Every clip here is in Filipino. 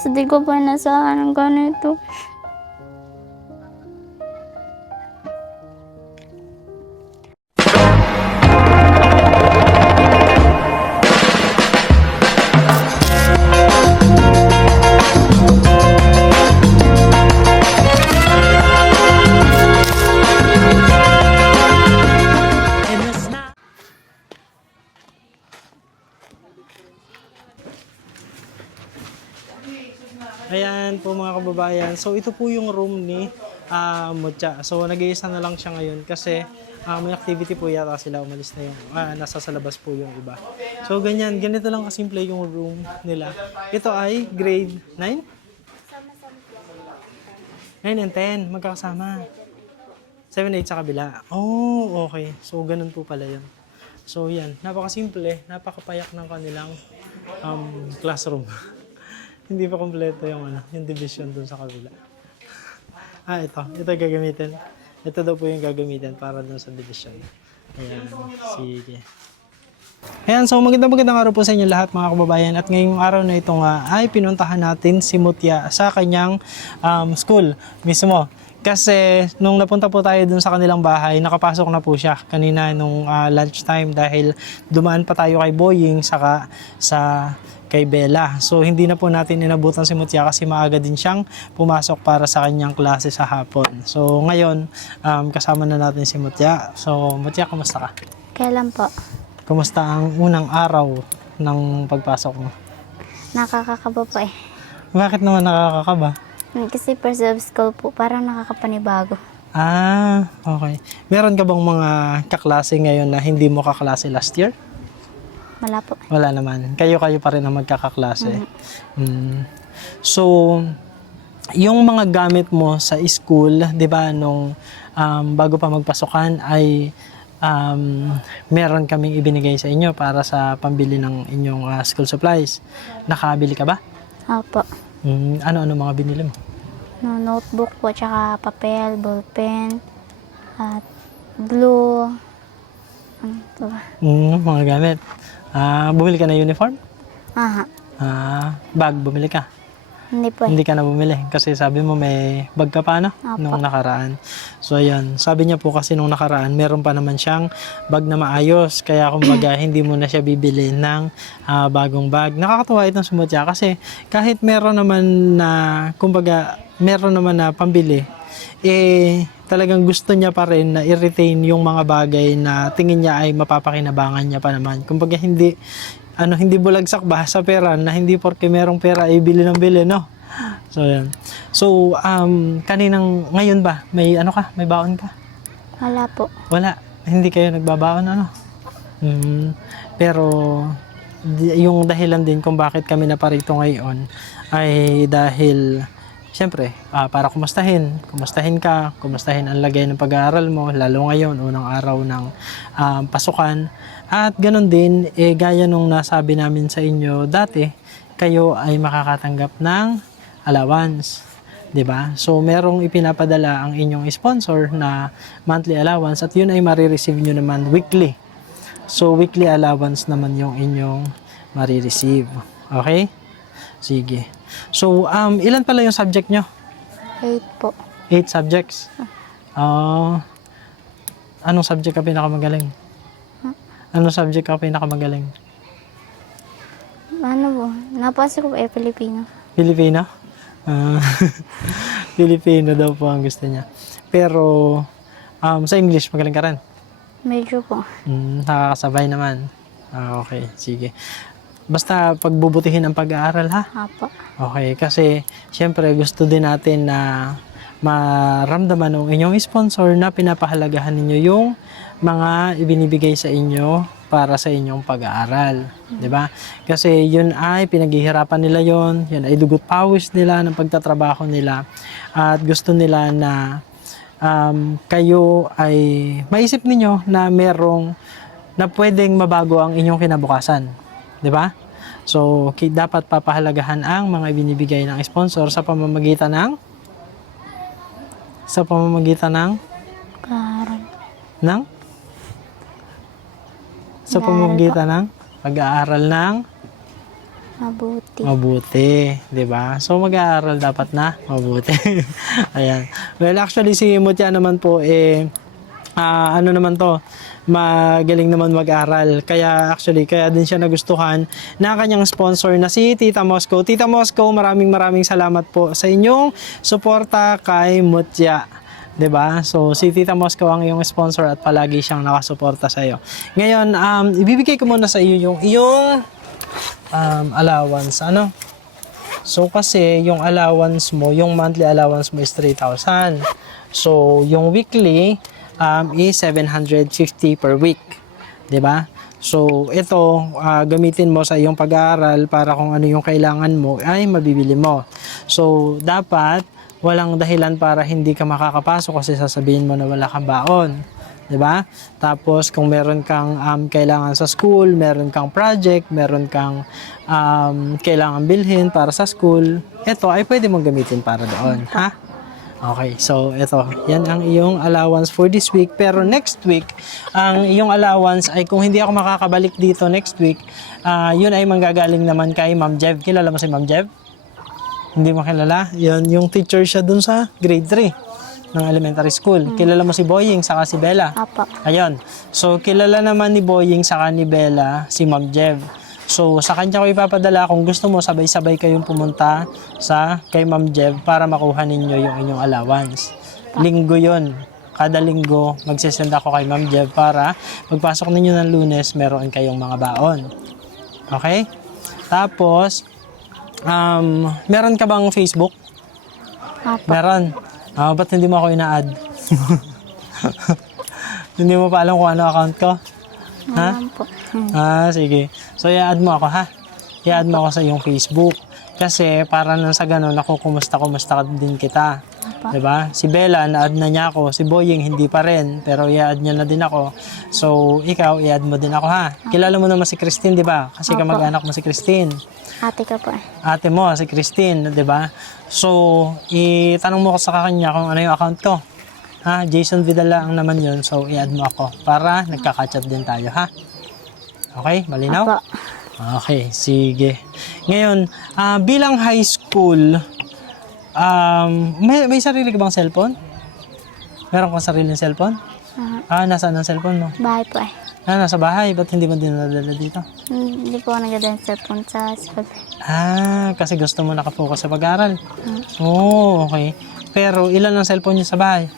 So, di ko pa inasahan ng ganito. Ayan po mga kababayan. So ito po yung room ni Mutya. So nag-iisa na lang siya ngayon kasi may activity po yata sila. Umalis na yung, nasa sa labas po yung iba. So ganyan, ganito lang kasimple yung room nila. Ito ay grade 9? 9 and 10, magkakasama. 7, 8 sa kabila. Oh, okay. So ganun po pala yun. So yan, napakasimple, napakapayak ng kanilang classroom. Hindi pa kompleto yung division dun sa kabila. Ito gagamitin. Ito daw po yung gagamitin para dun sa division. Ayan, sige. Ayan, so magandang araw po sa inyo lahat mga kababayan. At ngayong araw na ito nga ay pinuntahan natin si Mutya sa kanyang school mismo. Kasi nung napunta po tayo dun sa kanilang bahay, nakapasok na po siya kanina nung lunchtime dahil dumaan pa tayo kay Boying saka sa kay Bella. So hindi na po natin inabutan si Mutya kasi maaga din siyang pumasok para sa kanyang klase sa hapon. So ngayon, kasama na natin si Mutya. So Mutya, kumusta ka? Kailan po? Kumusta ang unang araw ng pagpasok mo? Nakakakaba po eh. Bakit naman nakakakaba? Kasi first day of school po, parang nakakapanibago. Okay. Meron ka bang mga kaklase ngayon na hindi mo kaklase last year? Wala po. Wala naman. Kayo-kayo pa rin ang magkakaklase. So, yung mga gamit mo sa school, 'di ba, nung bago pa magpasukan ay meron kaming ibinigay sa inyo para sa pambili ng inyong school supplies. Nakabili ka ba? Opo. Ano-ano mga binili mo? No, notebook po, tsaka papel, ballpen, at glue. Ano to ba? Mga gamit. Bumili ka na uniform? Aha. Bag, bumili ka? Hindi po eh. Hindi ka na bumili kasi sabi mo may bag ka pa, no? Apo. Nung nakaraan. So ayun, sabi niya po kasi nung nakaraan meron pa naman siyang bag na maayos kaya kumbaga hindi mo na siya bibili ng bagong bag. Nakakatuwa itong si Mutya kasi kahit meron naman na kumbaga meron naman na pambili, talagang gusto niya pa rin na i-retain yung mga bagay na tingin niya ay mapapakinabangan niya pa naman. Kumbaga hindi bulagsak ba sa pera na hindi porke merong pera ay bili ng bili, no? So, yan. So, ngayon ba, may may baon ka? Wala po. Wala. Hindi kayo nagbabaon, ano? Pero, yung dahilan din kung bakit kami naparito ngayon ay dahil siyempre, para kumustahin ka, kumustahin ang lagay ng pag-aaral mo, lalo ngayon, unang araw ng pasukan. At ganun din, gaya nung nasabi namin sa inyo dati, kayo ay makakatanggap ng allowance. 'Di ba? So, merong ipinapadala ang inyong sponsor na monthly allowance at yun ay marireceive nyo naman weekly. So, weekly allowance naman yung inyong marireceive. Okay? Sige. So, ilan pala yung subject nyo? 8 po. 8 subjects? Anong subject ka pinakamagaling? Anong subject ka pinakamagaling? Ano po? Napasok ko po Filipino. Filipino? Filipino daw po ang gusto niya. Pero, sa English, magaling ka rin? Medyo po. Nakakasabay naman. Okay, sige. Basta pagbubutihin ang pag-aaral, ha? Apo. Okay, kasi siyempre gusto din natin na maramdaman ng inyong sponsor na pinapahalagahan ninyo yung mga ibinibigay sa inyo para sa inyong pag-aaral, 'di ba? Kasi yun ay pinaghihirapan nila yun ay dugot pawis nila ng pagtatrabaho nila at gusto nila na kayo ay maisip ninyo na merong na pwedeng mabago ang inyong kinabukasan, 'di ba? So, dapat papahalagahan ang mga ibinibigay ng sponsor sa pamamagitan ng Karal. ng sa pamamagitan ng pag-aaral ng Mabuti. Mabuti, 'di ba? So mag-aaral dapat na mabuti. Ayan. Well, actually si Mutya naman po ano naman to, magaling naman mag-aral. Kaya actually, kaya din siya nagustuhan na kanyang sponsor na si Tita Moscow. Tita Moscow, maraming salamat po sa inyong suporta kay Mutya. 'Di ba? So si Tita Moscow ang iyong sponsor at palagi siyang nakasuporta sa iyo. Ngayon, ibibigay ko muna sa iyo yung iyong allowance. Ano? So kasi yung allowance mo, yung monthly allowance mo is 3,000. So yung weekly is 750 per week. 'Di ba? So ito, gamitin mo sa iyong pag-aaral para kung ano yung kailangan mo ay mabibili mo. So dapat walang dahilan para hindi ka makakapasok kasi sasabihin mo na wala kang baon. 'Di ba? Tapos kung meron kang kailangan sa school, meron kang project, meron kang kailangan bilhin para sa school, ito ay pwede mong gamitin para doon, ha? Okay, so ito, yan ang iyong allowance for this week. Pero next week, ang iyong allowance ay kung hindi ako makakabalik dito next week, yun ay manggagaling naman kay Ma'am Jev. Kilala mo si Ma'am Jev? Hindi mo kilala? Yun, yung teacher siya dun sa grade 3 ng elementary school. Kilala mo si Boying saka si Bella? Apo. Ayun. So, kilala naman ni Boying saka ni Bella si Ma'am Jev. So, sa kanya ko ipapadala kung gusto mo sabay-sabay kayong pumunta sa kay Ma'am Jev para makuha ninyo yung inyong allowance. Linggo yon. Kada linggo, magsisend ako kay Ma'am Jev para pagpasok ninyo ng Lunes, meron kayong mga baon. Okay? Tapos, meron ka bang Facebook? Apo. Meron. Ba't hindi mo ako ina-add? Hindi mo pa alam kung ano account ko? Ha? Alam po. Sige. So, i-add mo ako, ha? I-add mo ako sa iyong Facebook. Kasi, para nang sa ganun, ako kumusta din kita. Apo. Diba? Si Bella, na-add na niya ako. Si Boying, hindi pa rin. Pero i-add niya na din ako. So, ikaw, i-add mo din ako, ha? Kilala mo naman si Christine, di ba? Kasi Apo. kamag-anak mo si Christine. Ate ka po. Ate mo, si Christine, di ba? So, itanong mo ko sa kanya kung ano yung account ko. Ha? Jason Vidala ang naman yun. So, i-add mo ako para nagkaka-chat din tayo, ha? Okay? Malinaw? Apo. Okay, sige. Ngayon, bilang high school, may sarili ka bang cellphone? Meron kang sariling cellphone? Nasaan ang cellphone mo? Bahay po Nasa bahay. Ba't hindi mo dinadala dito? Hindi po ako nagdadala ng cellphone sa school. Kasi gusto mo nakafocus sa pag-aaral. Oh, okay. Pero ilan ang cellphone niyo sa bahay?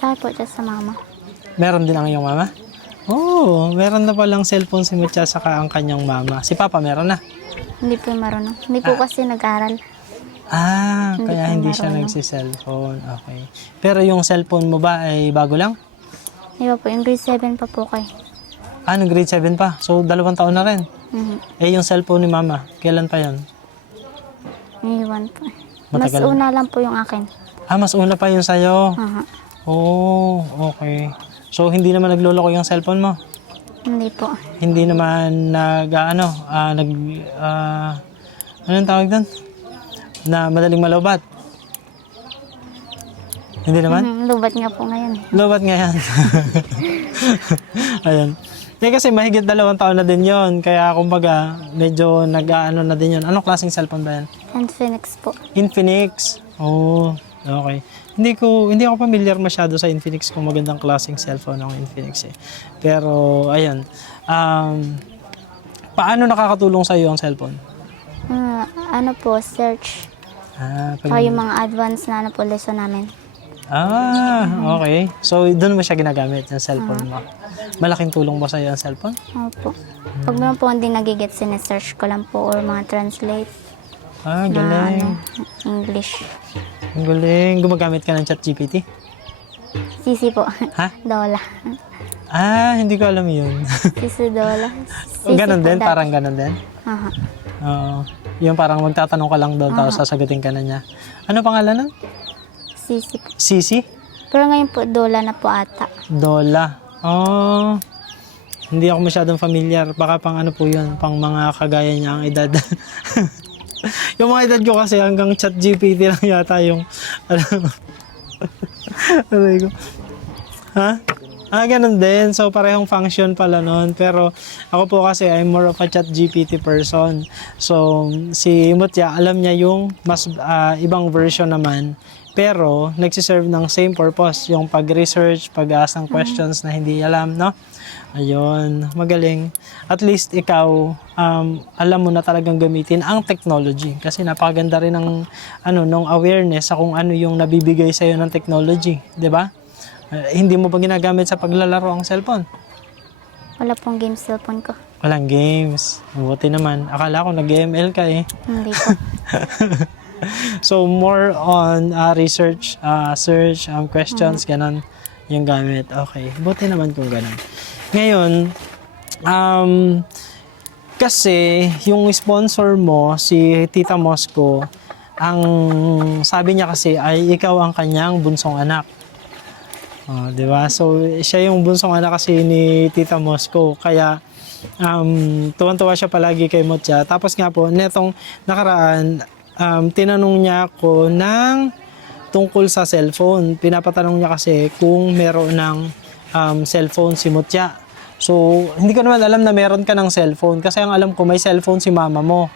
Sabi po dyan sa mama. Meron din ang iyong mama? Oh, meron na palang cellphone si Mutya saka ang kanyang mama. Si Papa meron na? Hindi po marunong. Hindi po kasi nag-aral. Kaya hindi siya nagsi-cellphone. Okay. Pero yung cellphone mo ba ay bago lang? Di ba po, yung grade 7 pa po kayo. Nung grade 7 pa. So, 2 taon na rin. Mhm. Yung cellphone ni Mama, kailan pa yon? Naiwan po. Mas Matagal. una lang po yung akin. Mas una pa yun sa'yo. Aha. Oh, okay. So, hindi naman nagloloko yung cellphone mo? Hindi po. Hindi naman anong tawag doon? Na madaling malawbat? Hindi naman? Lubat nga po ngayon. Lowbat nga yan. Ayan. Kasi mahigit 2 taon na din yon. Kaya kumbaga, medyo nag-ano na din yon. Anong klaseng cellphone ba yan? Infinix po. Infinix. Oh, okay. Hindi ako familiar masyado sa Infinix kung magandang klaseng cellphone ng Infinix eh. Pero, ayun. Paano nakakatulong sa iyo ang cellphone? Ano po, search. Saka yung mga advanced na lesson namin. Okay. So, doon mo siya ginagamit, yung cellphone mo. Malaking tulong ba sa'yo ang cellphone? Opo. Pag meron po hindi nagigit, sinesearch ko lang po or mga translate Galing. English. Ang galing. Gumagamit ka ng ChatGPT? Sisi po. Ha? Dola. Hindi ko alam yun. Sisi Dola. Sisi Ganon po din? dati. Parang ganon din? Aha. Yung parang magtatanong ka lang doon tapos sasagutin ka na niya. Ano pangalan nun? Sisi po. Sisi? Pero ngayon po, Dola na po ata. Dola. Hindi ako masyadong familiar. Baka pang ano po yun, pang mga kagaya niya ang edad. Yung mga edad ko kasi hanggang ChatGPT lang yata yung, aray ko. Ha? Ganun din. So, parehong function pala nun. Pero, ako po kasi, I'm more of a chat GPT person. So, si Mutya, alam niya yung mas ibang version naman. Pero, nagsiserve ng same purpose. Yung pag-research, pag-ask ng questions na hindi alam, no? Ayun, magaling. At least ikaw, alam mo na talagang gamitin ang technology. Kasi napakaganda rin ng nung awareness sa kung ano yung nabibigay sa iyo ng technology, 'di ba? Hindi mo ba ginagamit sa paglalaro ang cellphone? Wala pong game cellphone ko. Walang games. Mabuti naman. Akala ko nag-ML ka eh. Hindi po. So more on research, search, questions, ganon yung gamit. Okay, buti naman kung ganon. Ngayon, kasi yung sponsor mo, si Tita Mosco, ang sabi niya kasi ay ikaw ang kanyang bunsong anak. Di ba? So, siya yung bunsong anak kasi ni Tita Mosco. Kaya, tuwan-tuwa siya palagi kay Motya. Tapos nga po, netong nakaraan, tinanong niya ako ng tungkol sa cellphone. Pinapatanong niya kasi kung meron ng cellphone si Motya. So, hindi ko naman alam na meron ka ng cellphone kasi ang alam ko may cellphone si mama mo.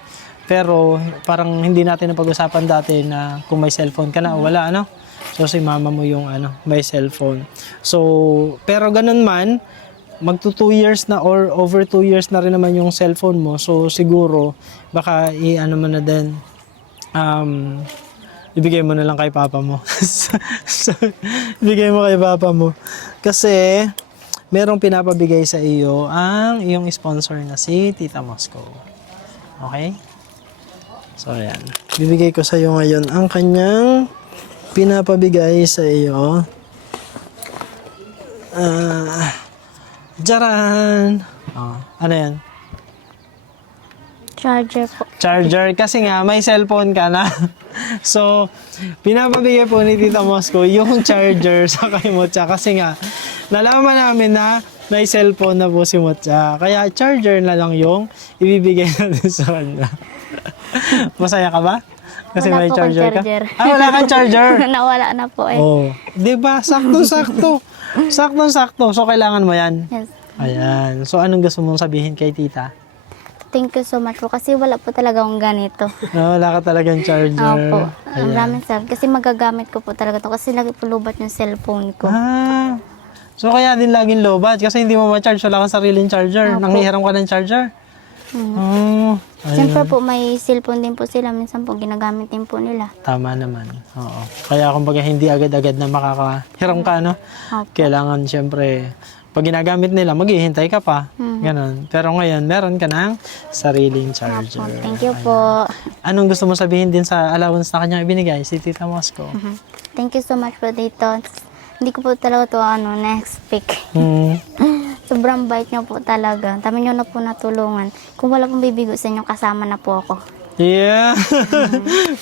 Pero parang hindi natin napag-usapan dati na kung may cellphone ka na o wala, ano? So, si mama mo yung may cellphone. So, pero ganun man, magto 2 years na or over 2 years na rin naman yung cellphone mo. So, siguro, baka mo na din, ibigay mo na lang kay papa mo. So, ibigay mo kay papa mo. Kasi, merong pinapabigay sa iyo ang iyong sponsor na si Tita Mosco. Okay? So, ayan. Bibigay ko sa iyo ngayon ang kanyang pinapabigay sa iyo. Jaran! Ano yan? Charger po. Charger. Kasi nga, may cellphone ka na. So, pinapabigay po ni Tita Mosco yung charger sa kay Motya. Kasi nga, nalaman namin na may cellphone na po si Motya. Kaya, charger na lang yung ibibigay natin sa kanya. Masaya ka ba? Kasi Wala may po charger akong ka? charger. Wala kang charger. Nawala na po eh. Oh, 'di ba? Sakto-sakto. Sakto-sakto. So, kailangan mo yan. Yes. Ayan. So, anong gusto mong sabihin kay Tita? Thank you so much po kasi wala po talaga akong ganito. Wala ka talagang charger. Opo. Ayan. Maraming salamat. Kasi magagamit ko po talaga to kasi lagi po lubat yung cellphone ko. So kaya din laging lobat kasi hindi mo ma-charge, wala kang sariling charger. Opo. Nanghihiram ka ng charger. Siyempre po may cellphone din po sila. Minsan po ginagamit din po nila. Tama naman. Oo. Kaya kumbaga hindi agad-agad na makakahiram ka, no? Opo. Kailangan siyempre, pag ginagamit nila, maghihintay ka pa. Ganon. Pero ngayon, meron ka ng sariling charger. Opo. Thank you po. Anong gusto mo sabihin din sa allowance na kanyang ibinigay, si Tita Mosco? Thank you so much po dito. Hindi ko po talaga to na-expect. Sobrang bait niyo po talaga. Dami niyo na po natulungan. Kung wala pong bibigo sa inyo, kasama na po ako. Yeah.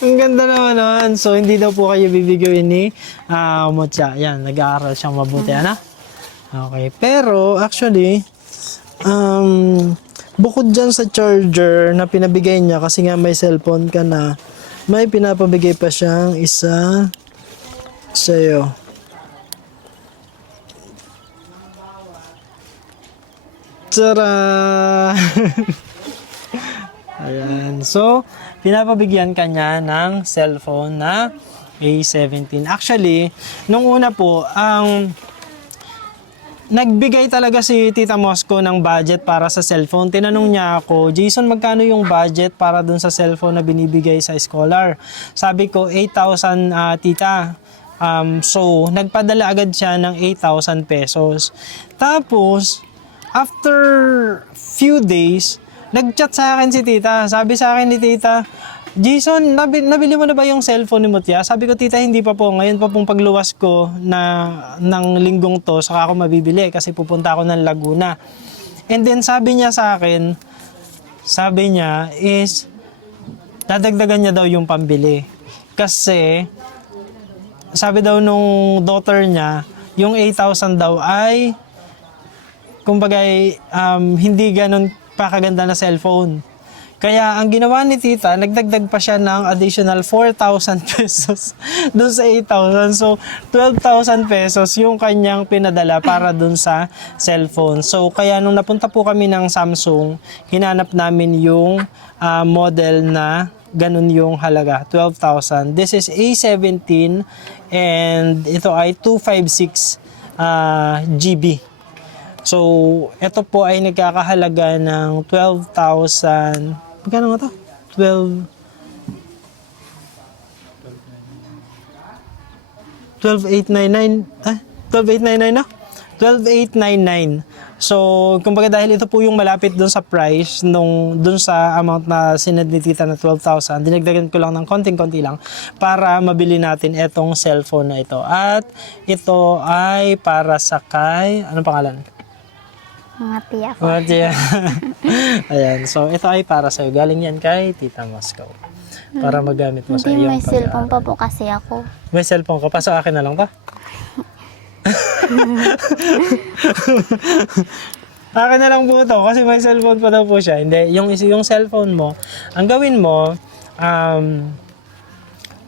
Ang ganda naman nun. So, hindi daw po kayo bibigyan ni Motya. Yan, nag-aaral siyang mabuti. Ano? Okay. Pero, actually, bukod dyan sa charger na pinabigay niya, kasi nga may cellphone ka na, may pinapabigay pa siyang isa sa'yo. Tara! Ayan. So, pinapabigyan ka niya ng cellphone na A17. Actually, nung una po, nagbigay talaga si Tita Mosco ng budget para sa cellphone. Tinanong niya ako, Jason, magkano yung budget para dun sa cellphone na binibigay sa scholar? Sabi ko, 8,000 tita. So, nagpadala agad siya ng 8,000 pesos. Tapos, after few days, nag-chat sa akin si Tita. Sabi sa akin ni Tita, Jason, nabili mo na ba yung cellphone ni Mutya? Sabi ko, Tita, hindi pa po. Ngayon pa pong pagluwas ko ng linggong to, saka ako mabibili kasi pupunta ako ng Laguna. And then sabi niya sa akin, sabi niya is, dadagdagan niya daw yung pambili. Kasi, sabi daw nung daughter niya, yung 8,000 daw ay, kumbaga, hindi ganun pakaganda na cellphone. Kaya ang ginawa ni tita, nagdagdag pa siya ng additional 4,000 pesos dun sa 8,000. So, 12,000 pesos yung kanyang pinadala para dun sa cellphone. So, kaya nung napunta po kami ng Samsung, hinanap namin yung model na ganun yung halaga, 12,000. This is A17 and ito ay 256 GB. So, ito po ay nagkakahalaga ng 12,000. Magkano nga to? 12,899. 12,899 na? 12,899. So, kumbaga dahil ito po yung malapit dun sa price dun sa amount na sinad ni tita na 12,000, dinagdagan ko lang ng konting-konti lang para mabili natin itong cellphone na ito. At ito ay para sa kay, anong pangalan? Mga tiya ko. Mga tiya. Ayan, so ito ay para sa'yo. Galing yan kay Tita Moscow. Para magamit mo sa Hindi, iyong may cellphone pa po kasi ako. May cellphone ka pa, sa akin na lang to. Akin na lang po to kasi may cellphone pa daw po siya. Hindi, yung cellphone mo, ang gawin mo,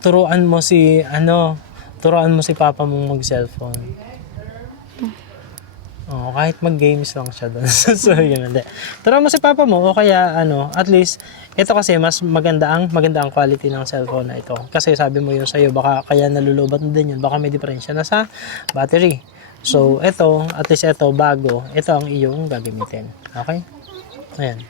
turuan mo si papa mong mag-cellphone. Oh, kahit mag-games lang siya doon. So, yun hindi. Turuan mo si papa mo o kaya at least ito kasi mas maganda ang quality ng cellphone na ito. Kasi sabi mo yun sa'yo, baka kaya nalulubat na din yun. Baka may diferensya na sa battery. So, ito, at least ito, bago. Ito ang iyong gagamitin. Okay? Ayan.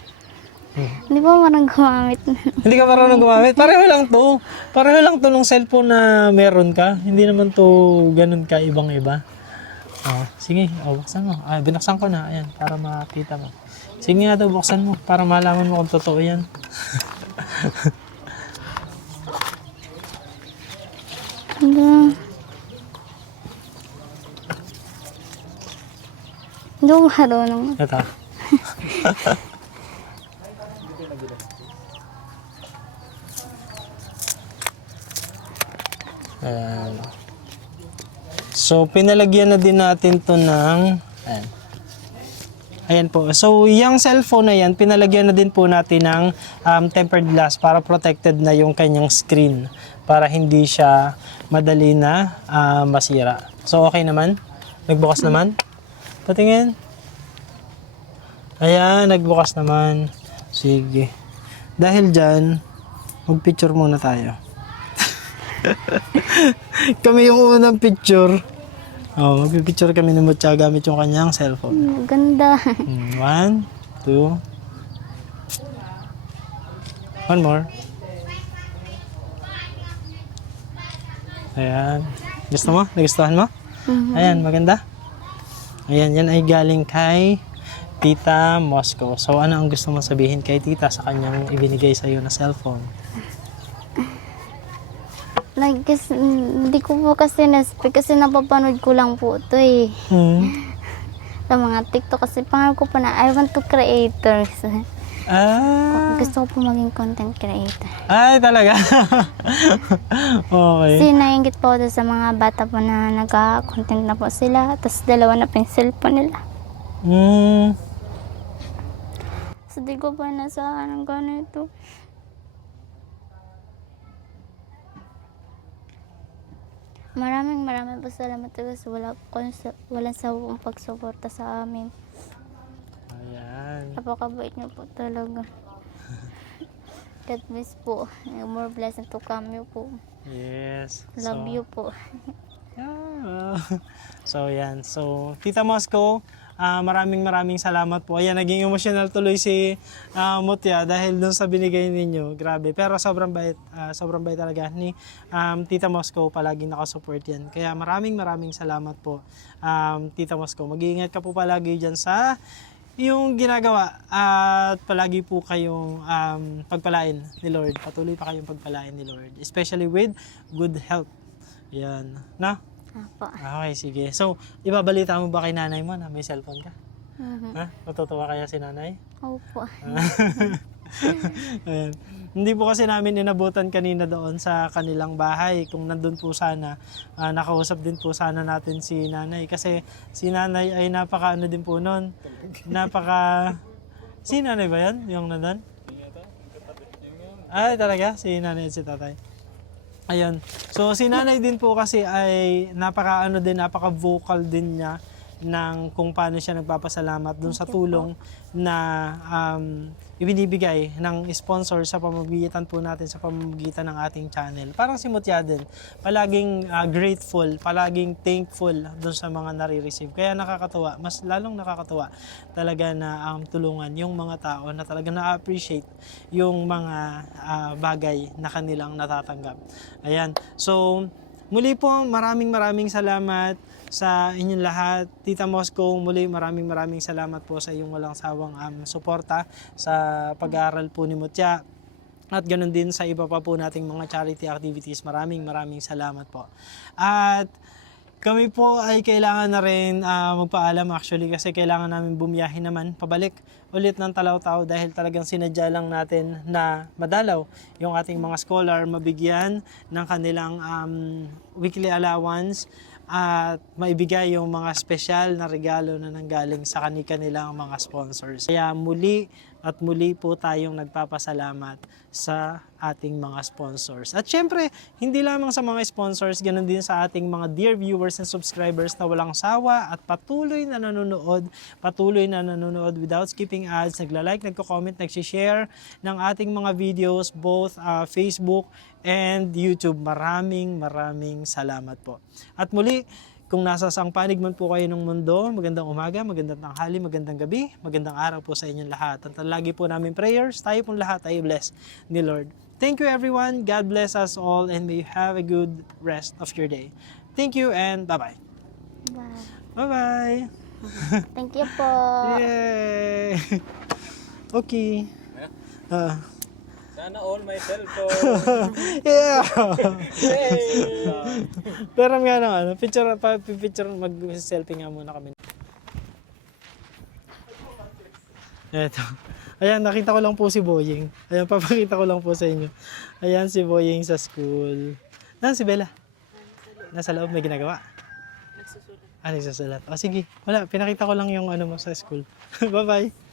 Hindi ba marang gumamit? Hindi ka marunong gumamit? Pareho lang to. Pareho lang to ng cellphone na meron ka. Hindi naman to ganun ka ibang-iba. Sige, buksan mo. Binuksan ko na. Ayan, para makita mo. Sige nga daw, buksan mo. Para malaman mo kung totoo yan. Hindi ko marunong. Ito. Ayan. So, pinalagyan na din natin to ng ayan po. So, yung cellphone na yan, pinalagyan na din po natin ng tempered glass para protected na yung kanyang screen para hindi siya madali na masira. So, okay naman? Nagbukas naman? Patingin. Ayan, nagbukas naman. Sige. Dahil dyan, mag-picture muna tayo. Kami yung unang picture. Magpipicture kami ni Mutya gamit yung kanyang cellphone. Ganda. 1, 2. One more. Ayan. Gusto mo? Nagustuhan mo? Ayan, maganda. Ayan, yan ay galing kay Tita Moscow. So, ano ang gusto mo sabihin kay Tita sa kanyang ibinigay sa iyo na cellphone? Kasi, hindi ko po kasi na-speak kasi napapanood ko lang po ito eh. Sa mga TikTok kasi pangarap ko pa na I want to creators. Gusto ko po maging content creator. Ay, talaga? Okay. Kasi naiingit po ako sa mga bata po na nagka-content na po sila. Tapos dalawa na po yung cellphone nila. So di ko pa nasahan ng ganito. Maraming po salamat talaga sa walang sawang pagsuporta sa amin. Ayan. Napakabait niyo po talaga. God bless po. More blessing to come you po. Yes. Love you po. So, yan. So, Tita Moscow, maraming salamat po. Ayan, naging emotional tuloy si Mutya dahil dun sa binigay ninyo. Grabe. Pero sobrang bait talaga ni Tita Moscow. Palagi nakasupport yan. Kaya maraming salamat po, Tita Moscow. Mag-iingat ka po palagi dyan sa yung ginagawa at palagi po kayong pagpalain ni Lord. Patuloy pa kayong pagpalain ni Lord. Especially with good health. Yan. Na? Apo. Okay, sige. So, ibabalita mo ba kay nanay mo na may cellphone ka? Ha? Matutuwa kaya si nanay? Opo. Ayan. Hindi po kasi namin inabutan kanina doon sa kanilang bahay. Kung nandun po sana, nakausap din po sana natin si nanay. Kasi si nanay ay napaka din po nun. Si nanay ba yan? Yung nandun? Ay, talaga? Si nanay at si tatay. Ayun. So, si nanay din po kasi ay napaka-vocal din niya ng kung paano siya nagpapasalamat dun sa tulong na ibinibigay ng sponsor sa pamamagitan po natin sa pamamagitan ng ating channel. Parang si Mutya din, palaging grateful, palaging thankful dun sa mga nare-receive. Kaya nakakatuwa, mas lalong nakakatuwa talaga na tulungan yung mga tao na talaga na-appreciate yung mga bagay na kanilang natatanggap. Ayan. So, muli po, maraming salamat sa inyong lahat. Tita Moscow, muli maraming salamat po sa iyong walang sawang suporta sa pag-aaral po ni Mutya. At ganoon din sa iba pa po nating mga charity activities. Maraming salamat po. At kami po ay kailangan na rin magpaalam actually kasi kailangan namin bumiyahe naman pabalik ulit ng Talaw-Taw dahil talagang sinadya lang natin na madalaw yung ating mga scholar, mabigyan ng kanilang weekly allowance at maibigay yung mga special na regalo na nanggaling sa kanilang mga sponsors. Kaya muli po tayong nagpapasalamat sa ating mga sponsors. At syempre, hindi lamang sa mga sponsors, ganoon din sa ating mga dear viewers and subscribers na walang sawa at patuloy na nanonood without skipping ads, nagla-like, nagko-comment, nagsi-share ng ating mga videos, both Facebook and YouTube. Maraming salamat po. At muli, kung nasa saang panig man po kayo ng mundo, magandang umaga, magandang tanghali, magandang gabi, magandang araw po sa inyong lahat. At lagi po namin prayers, tayo pong lahat ay blessed ni Lord. Thank you everyone, God bless us all, and may you have a good rest of your day. Thank you and bye-bye. Bye. Bye-bye. Thank you po. Yay! Okay. Sana all my cellphone. Yeah! Hey! Pero nga ng picture, mag-selfie nga muna kami. Eto. Ayan, nakita ko lang po si Boying. Ayan, papakita ko lang po sa inyo. Ayan si Boying sa school. Nasaan si Bella? Nasa loob, may ginagawa? Nagsusulat. Nagsusulat. O sige, wala, pinakita ko lang yung mo sa school. Bye-bye.